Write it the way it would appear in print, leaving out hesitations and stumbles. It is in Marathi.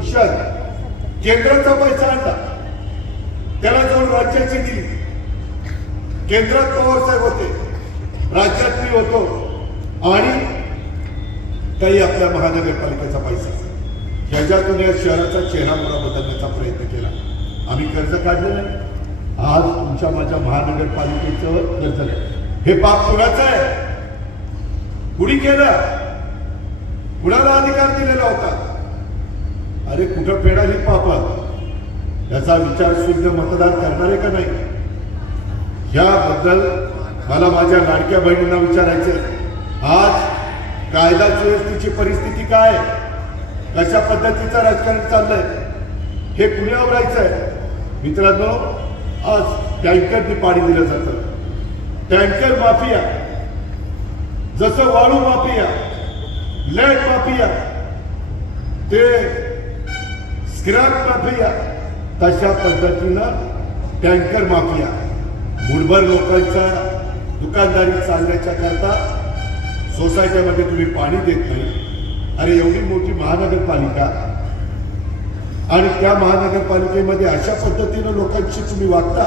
मिशन केंद्राचा पैसा आणला, त्याला जाऊन राज्याची दिली. केंद्रात पवार साहेब होते, राज्यात मी होतो, आणि काही आपल्या महानगरपालिकेचा पैसा ह्याच्यातून या शहराचा चेहरामोहरा बदलण्याचा प्रयत्न केला. आम्ही कर्ज काढलं नाही. आज तुमच्या माझ्या महानगरपालिकेचं कर्ज नाही. हे पाप कुणाचं आहे? कुणी केलं? कुणाला अधिकार दिलेला होता? अरे कुठं फेडा ही पाप? याचा विचार शुद्ध मतदार करणारे का नाही? याबद्दल मला माझ्या लाडक्या बहिणींना विचारायचं. आज कायदा सुव्यवस्थेची परिस्थिती काय? कशा पद्धतीचं राजकारण चाललंय हे कुणी आवरायचंय? मित्रांनो, आज टँकरने पाणी दिलं जातं. टँकर माफिया, जसं वाळू माफिया, लॅट माफिया, ते स्क्रॅप माफिया, तशा पद्धतीनं टँकर माफिया मुठभर लोकांच्या दुकानदारी चालण्याच्या करता सोसायटीमध्ये तुम्ही पाणी देत नाही. अरे एवढी मोठी महानगरपालिका, आणि त्या महानगरपालिकेमध्ये अशा पद्धतीनं लोकांशी तुम्ही वागता.